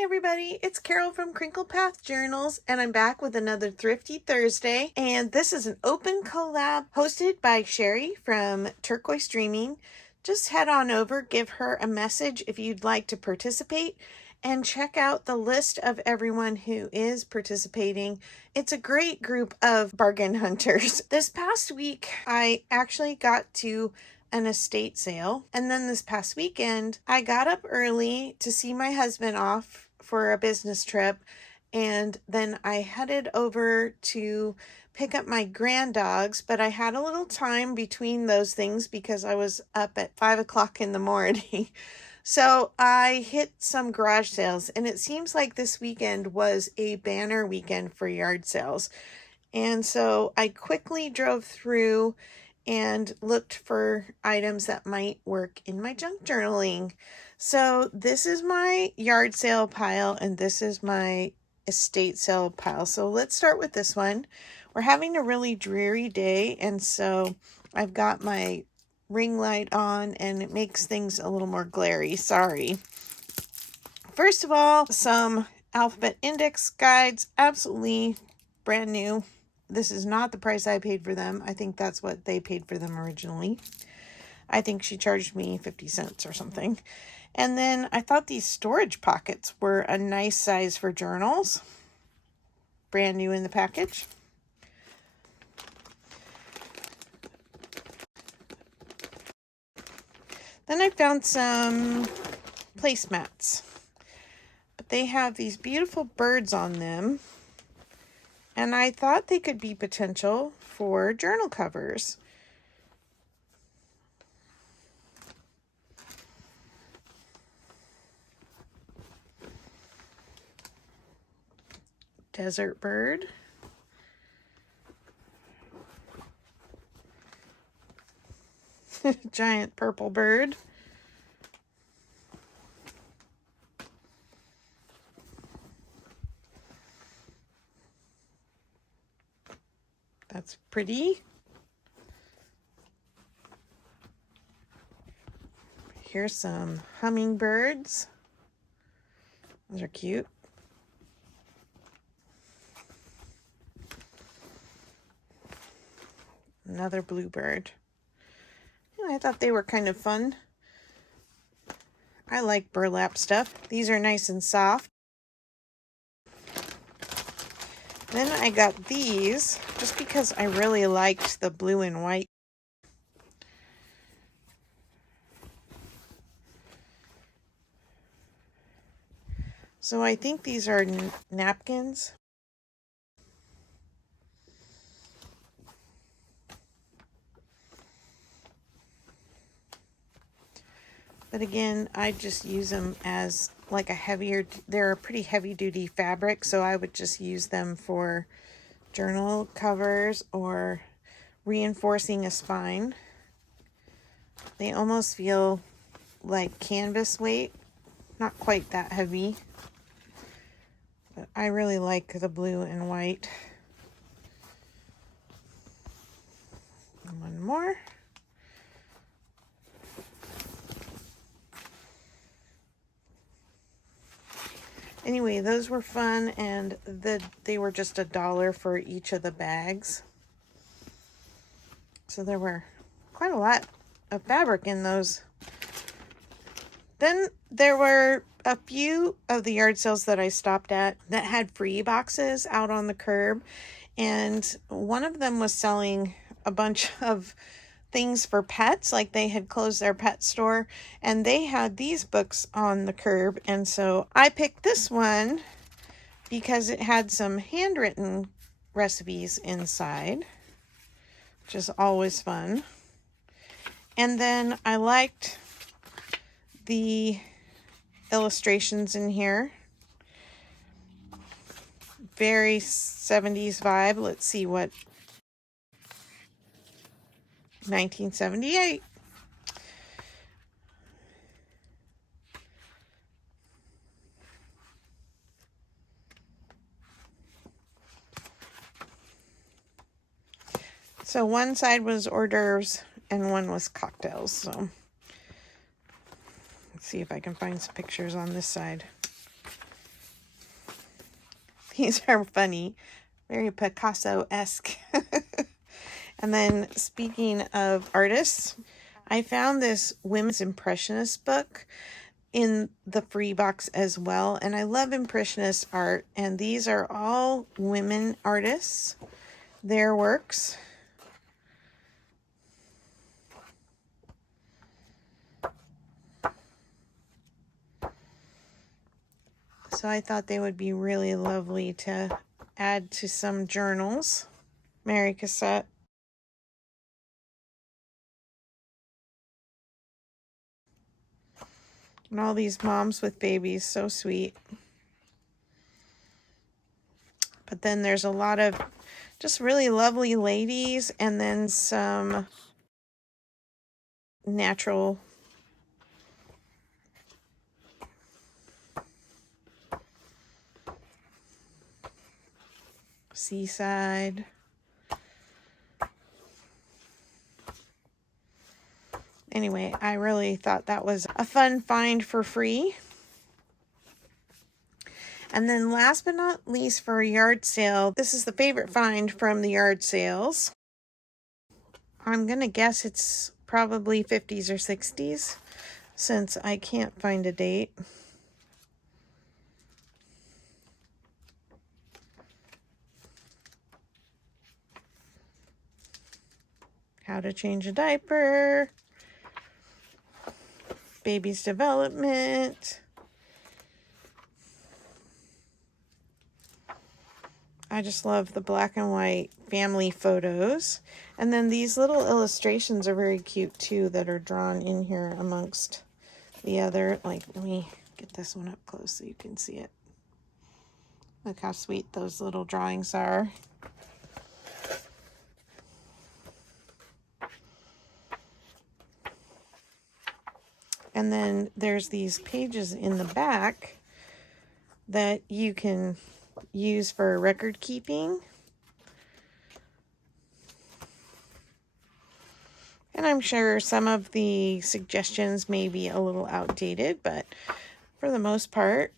Hi everybody, it's Carol from Crinkle Path Journals, and I'm back with another Thrifty Thursday, and this is an open collab hosted by Sherry from Turquoise Dreaming. Just head on over, give her a message if you'd like to participate, and check out the list of everyone who is participating. It's a great group of bargain hunters. This past week, I actually got to an estate sale, and then this past weekend I got up early to see my husband off for a business trip, and then I headed over to pick up my grand dogs, but I had a little time between those things because I was up at 5 o'clock in the morning. So I hit some garage sales, and it seems like this weekend was a banner weekend for yard sales. And so I quickly drove through and looked for items that might work in my junk journaling. So this is my yard sale pile, and this is my estate sale pile. So let's start with this one. We're having a really dreary day, and so I've got my ring light on, and it makes things a little more glary. Sorry. First of all, some alphabet index guides, absolutely brand new. This is not the price I paid for them. I think that's what they paid for them originally. I think she charged me 50 cents or something. And then I thought these storage pockets were a nice size for journals. Brand new in the package. Then I found some placemats. But they have these beautiful birds on them. And I thought they could be potential for journal covers. Desert bird. Giant purple bird. That's pretty. Here's some hummingbirds. Those are cute. Another bluebird. I thought they were kind of fun. I like burlap stuff. These are nice and soft. Then I got these just because I really liked the blue and white. So I think these are napkins. But again, I just use them as like a heavier, they're a pretty heavy duty fabric, so I would just use them for journal covers or reinforcing a spine. They almost feel like canvas weight, not quite that heavy. But I really like the blue and white. And one more. Anyway, those were fun, and they were just $1 for each of the bags. So there were quite a lot of fabric in those. Then there were a few of the yard sales that I stopped at that had free boxes out on the curb, and one of them was selling a bunch of things for pets, like they had closed their pet store, and they had these books on the curb, and so I picked this one because it had some handwritten recipes inside, which is always fun. And then I liked the illustrations in here. Very 70s vibe. Let's see what 1978. So one side was hors d'oeuvres and one was cocktails. So let's see if I can find some pictures on this side. These are funny, very Picasso-esque. And then speaking of artists, I found this Women's Impressionist book in the free box as well. And I love Impressionist art. And these are all women artists, their works. So I thought they would be really lovely to add to some journals. Mary Cassette. And all these moms with babies, so sweet. But then there's a lot of just really lovely ladies, and then some natural seaside. Anyway, I really thought that was a fun find for free. And then last but not least, for a yard sale, this is the favorite find from the yard sales. I'm going to guess it's probably 50s or 60s, since I can't find a date. How to change a diaper. Baby's development. I just love the black and white family photos. And then these little illustrations are very cute too, that are drawn in here amongst the other. Like, let me get this one up close so you can see it. Look how sweet those little drawings are. And then there's these pages in the back that you can use for record keeping. And I'm sure some of the suggestions may be a little outdated, but for the most part,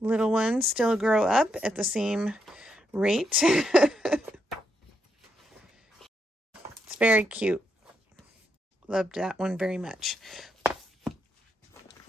little ones still grow up at the same rate. It's very cute. Loved that one very much.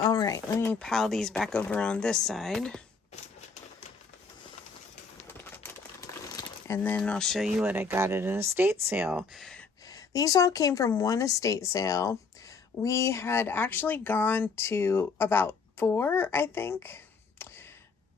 All right, let me pile these back over on this side. And then I'll show you what I got at an estate sale. These all came from one estate sale. We had actually gone to about 4, I think,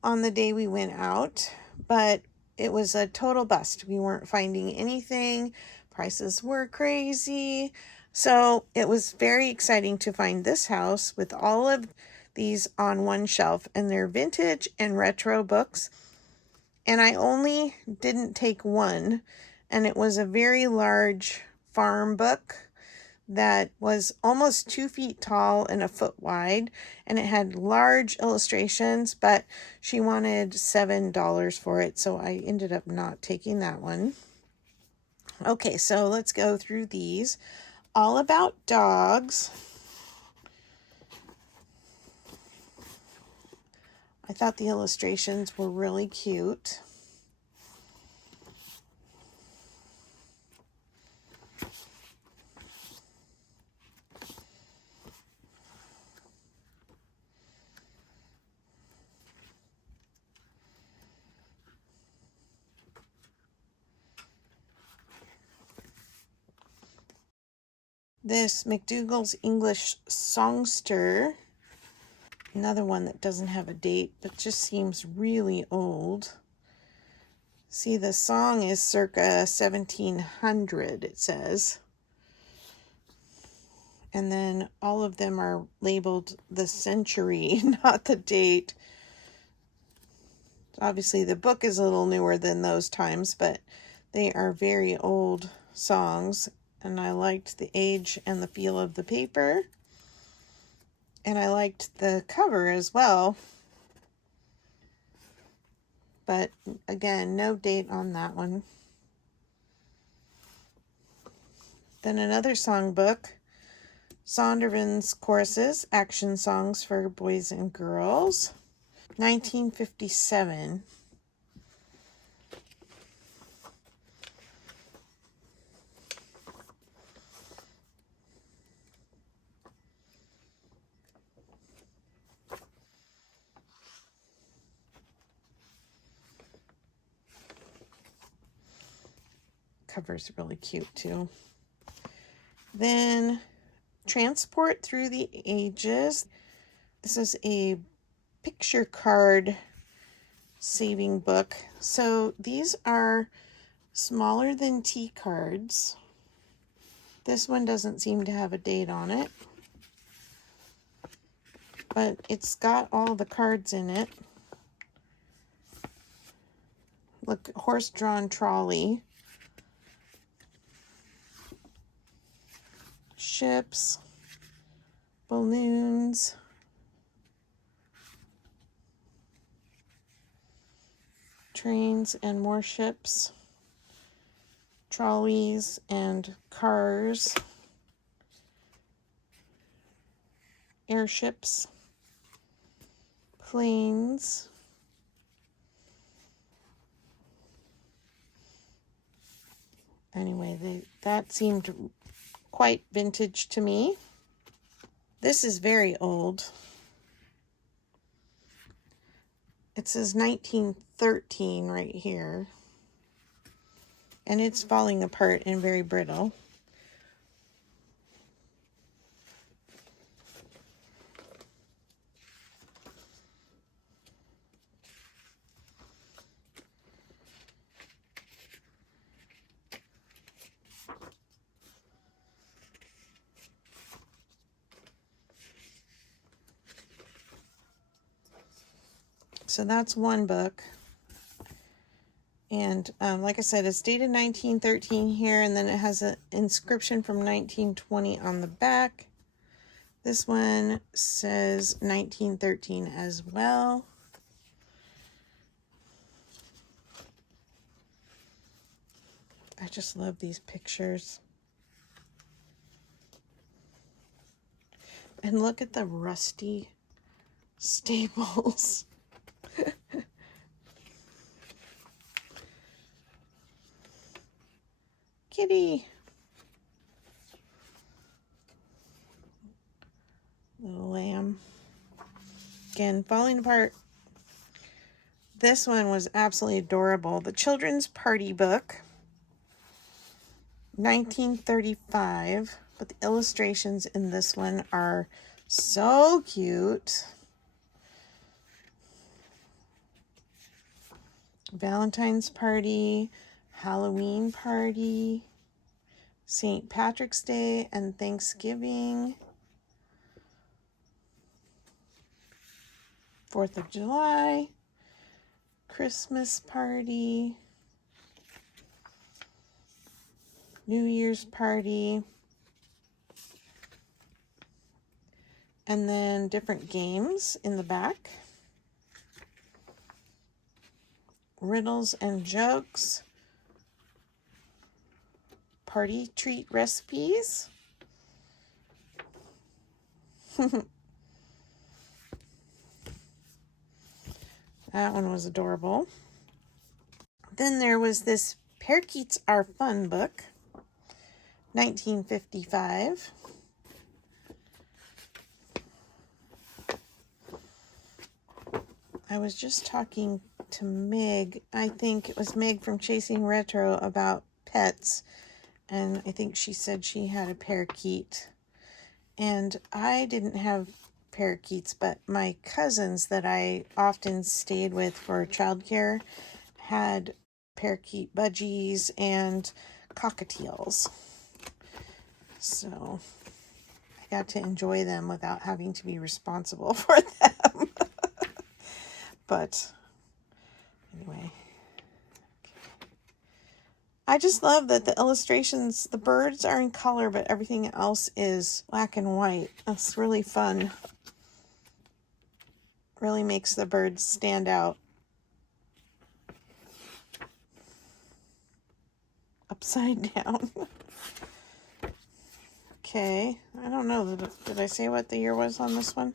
on the day we went out, but it was a total bust. We weren't finding anything. Prices were crazy. So it was very exciting to find this house with all of these on one shelf, and they're vintage and retro books. And I only didn't take one, and it was a very large farm book that was almost 2 feet tall and a foot wide, and it had large illustrations, but she wanted $7 for it, so I ended up not taking that one. Okay, so let's go through these. All About Dogs. I thought the illustrations were really cute. This McDougall's English Songster. Another one that doesn't have a date, but just seems really old. See, the song is circa 1700, it says. And then all of them are labeled the century, not the date. Obviously, the book is a little newer than those times, but they are very old songs. And I liked the age and the feel of the paper. And I liked the cover as well. But again, no date on that one. Then another songbook. Zondervan's Choruses, Action Songs for Boys and Girls. 1957. cover is really cute too. Then Transport Through the Ages. This is a picture card saving book. So these are smaller than T cards. This one doesn't seem to have a date on it, but it's got all the cards in it. Look, horse-drawn trolley, ships, balloons, trains and more ships, trolleys and cars, airships, planes, anyway, that seemed quite vintage to me. This is very old. It says 1913 right here, and it's falling apart and very brittle. So that's one book. And like I said, it's dated 1913 here, and then it has an inscription from 1920 on the back. This one says 1913 as well. I just love these pictures. And look at the rusty staples. Kitty. Little lamb. Again, falling apart. This one was absolutely adorable. The Children's Party Book. 1935. But the illustrations in this one are so cute. Valentine's Party, Halloween Party, St. Patrick's Day and Thanksgiving, 4th of July, Christmas Party, New Year's Party, and then different games in the back. Riddles and jokes, party treat recipes. That one was adorable. Then there was this Parakeets Are Fun book, 1955. I was just talking to Meg, I think it was Meg from Chasing Retro, about pets, and I think she said she had a parakeet, and I didn't have parakeets, but my cousins that I often stayed with for childcare had parakeet budgies and cockatiels, so I got to enjoy them without having to be responsible for them. But anyway, I just love that the illustrations, the birds are in color, but everything else is black and white. That's really fun. Really makes the birds stand out. Upside down. Okay, I don't know. Did I say what the year was on this one?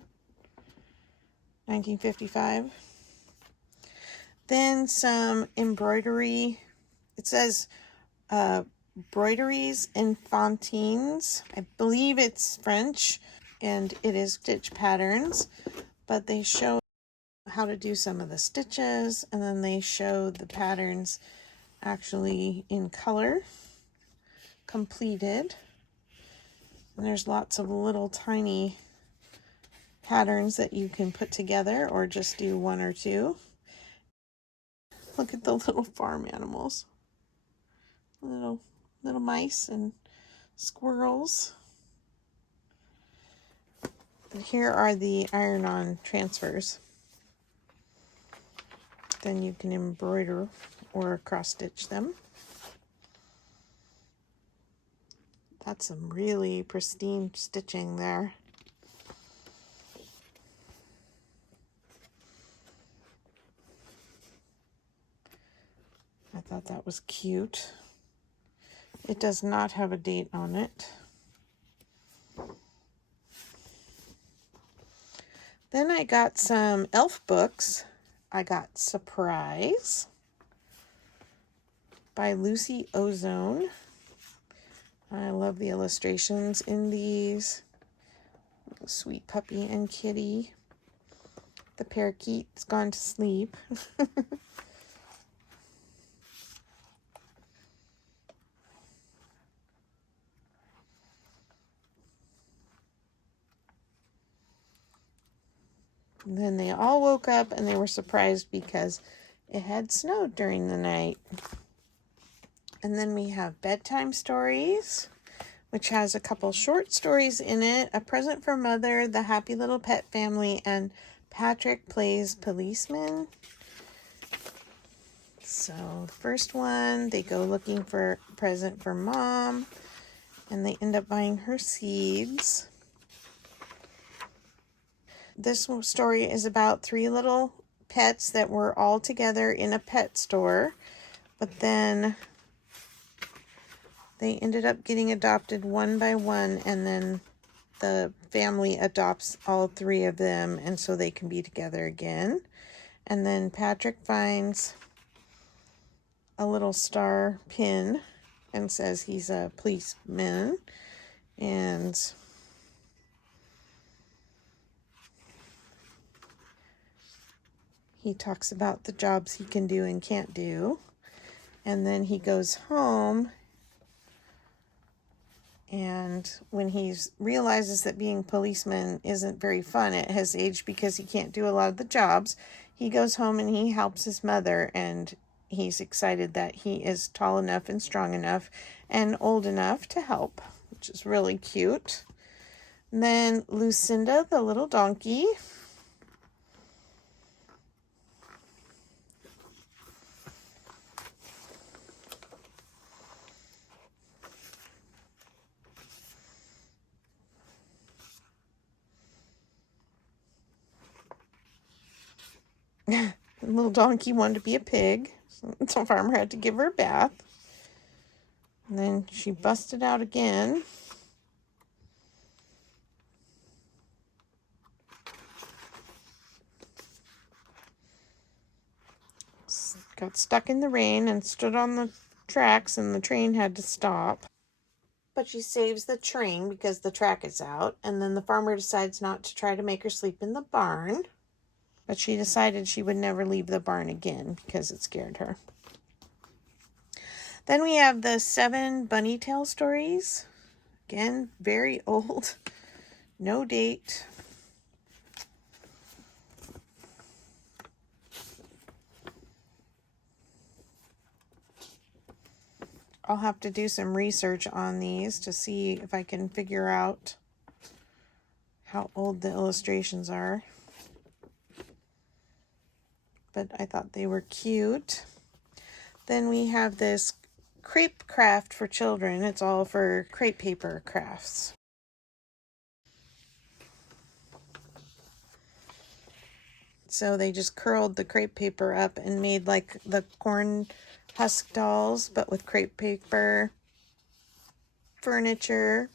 1955. Then some embroidery. It says broderies enfantines. I believe it's French, and it is stitch patterns, but they show how to do some of the stitches, and then they show the patterns actually in color. completed. And there's lots of little tiny patterns that you can put together or just do one or two. Look at the little farm animals. Little mice and squirrels. And here are the iron-on transfers. Then you can embroider or cross-stitch them. That's some really pristine stitching there. I thought that was cute. It does not have a date on it. Then I got some elf books. I got Surprise by Lucy Ozone. I love the illustrations in these. Sweet puppy and kitty. The parakeet's gone to sleep. And then they all woke up and they were surprised because it had snowed during the night. And then we have bedtime stories, which has a couple short stories in it. A Present for Mother, The Happy Little Pet Family, and Patrick Plays Policeman. So the first one, they go looking for a present for Mom, and they end up buying her seeds. This story is about three little pets that were all together in a pet store, but then they ended up getting adopted one by one, and then the family adopts all three of them, and so they can be together again. And then Patrick finds a little star pin and says he's a policeman, and he talks about the jobs he can do and can't do. And then he goes home, and when he realizes that being policeman isn't very fun at his age because he can't do a lot of the jobs, he goes home and he helps his mother, and he's excited that he is tall enough and strong enough and old enough to help, which is really cute. And then Lucinda, the little donkey. The little donkey wanted to be a pig, so the farmer had to give her a bath. And then she busted out again. Got stuck in the rain and stood on the tracks, and the train had to stop. But she saves the train because the track is out, and then the farmer decides not to try to make her sleep in the barn. But she decided she would never leave the barn again because it scared her. Then we have the 7 bunny tail stories. Again, very old. No date. I'll have to do some research on these to see if I can figure out how old the illustrations are. But I thought they were cute. Then we have this crepe craft for children. It's all for crepe paper crafts. So they just curled the crepe paper up and made like the corn husk dolls, but with crepe paper furniture.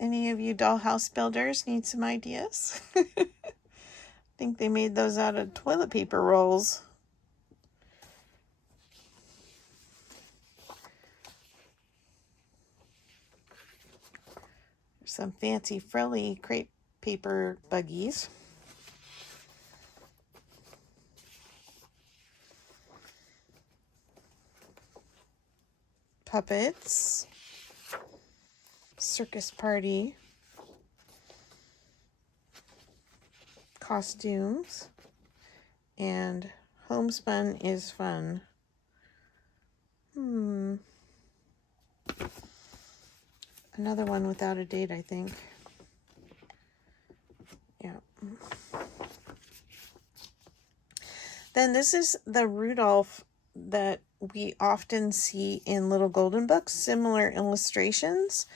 Any of you dollhouse builders need some ideas? I think they made those out of toilet paper rolls. There's some fancy frilly crepe paper buggies. puppets, circus party, costumes, and homespun is fun. Another one without a date, I think. Yeah. Then this is the Rudolph that we often see in Little Golden Books, similar illustrations,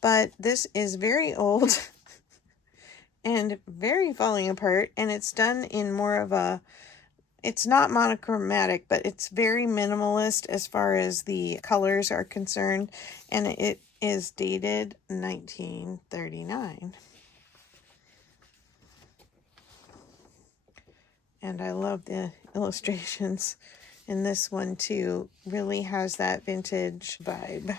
but this is very old and very falling apart, and it's done in more of a, it's not monochromatic, but it's very minimalist as far as the colors are concerned, and it is dated 1939. And I love the illustrations in this one too. Really has that vintage vibe.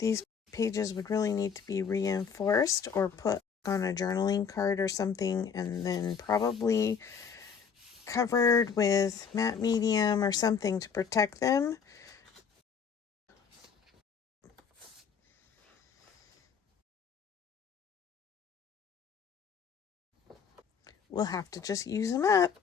These pages would really need to be reinforced or put on a journaling card or something, and then probably covered with matte medium or something to protect them. We'll have to just use them up.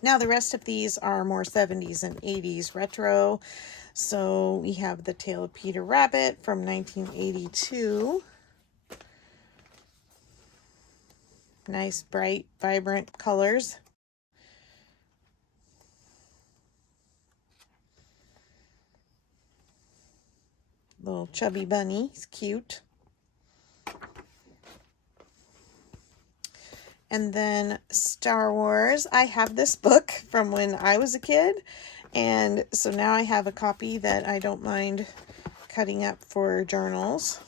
Now the rest of these are more 70s and 80s retro. So we have The Tale of Peter Rabbit from 1982. Nice, bright, vibrant colors. Little chubby bunny, he's cute. And then Star Wars. I have this book from when I was a kid, and so now I have a copy that I don't mind cutting up for journals.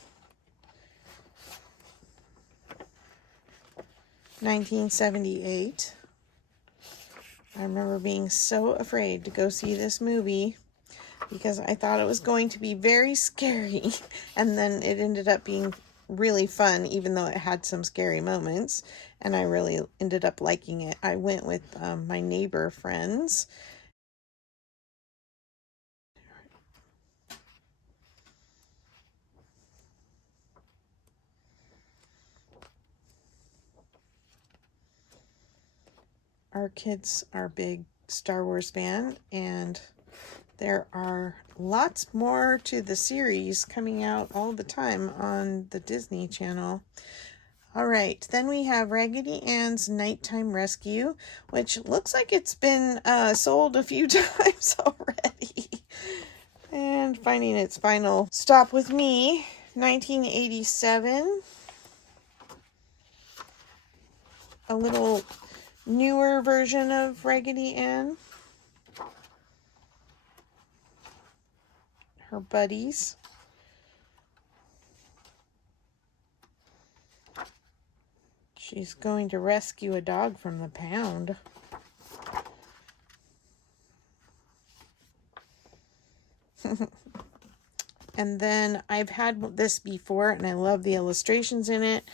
1978. I remember being so afraid to go see this movie because I thought it was going to be very scary, and then it ended up being really fun, even though it had some scary moments, and I really ended up liking it. I went with my neighbor friends. Our kids are big Star Wars fan, and there are lots more to the series coming out all the time on the Disney Channel. All right, then we have Raggedy Ann's Nighttime Rescue, which looks like it's been sold a few times already. And finding its final stop with me, 1987. A little newer version of Raggedy Ann. Her buddies. She's going to rescue a dog from the pound. And then I've had this before, and I love the illustrations in it.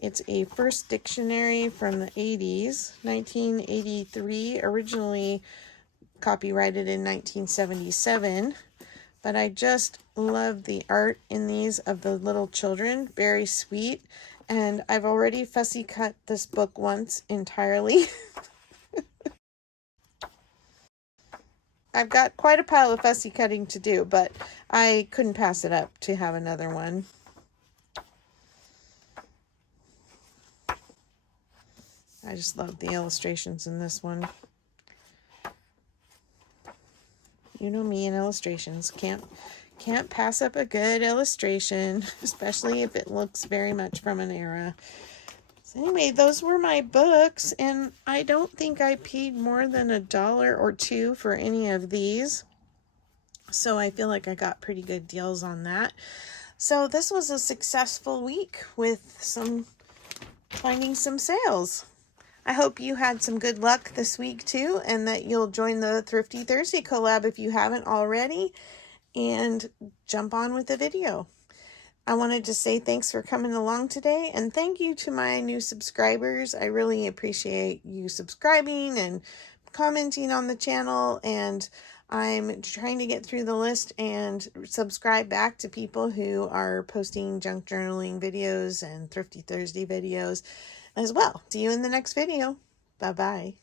It's a first dictionary from the 80s, 1983, originally copyrighted in 1977. But I just love the art in these of the little children, very sweet. And I've already fussy cut this book once entirely. I've got quite a pile of fussy cutting to do, but I couldn't pass it up to have another one. I just love the illustrations in this one. You know me and illustrations. Can't pass up a good illustration, especially if it looks very much from an era. So anyway, those were my books, and I don't think I paid more than $1 or $2 for any of these. So I feel like I got pretty good deals on that. So this was a successful week with finding some sales. I hope you had some good luck this week too, and that you'll join the Thrifty Thursday collab if you haven't already, and jump on with the video. I wanted to say thanks for coming along today, and thank you to my new subscribers. I really appreciate you subscribing and commenting on the channel, and I'm trying to get through the list and subscribe back to people who are posting junk journaling videos and Thrifty Thursday videos as well. See you in the next video. Bye-bye.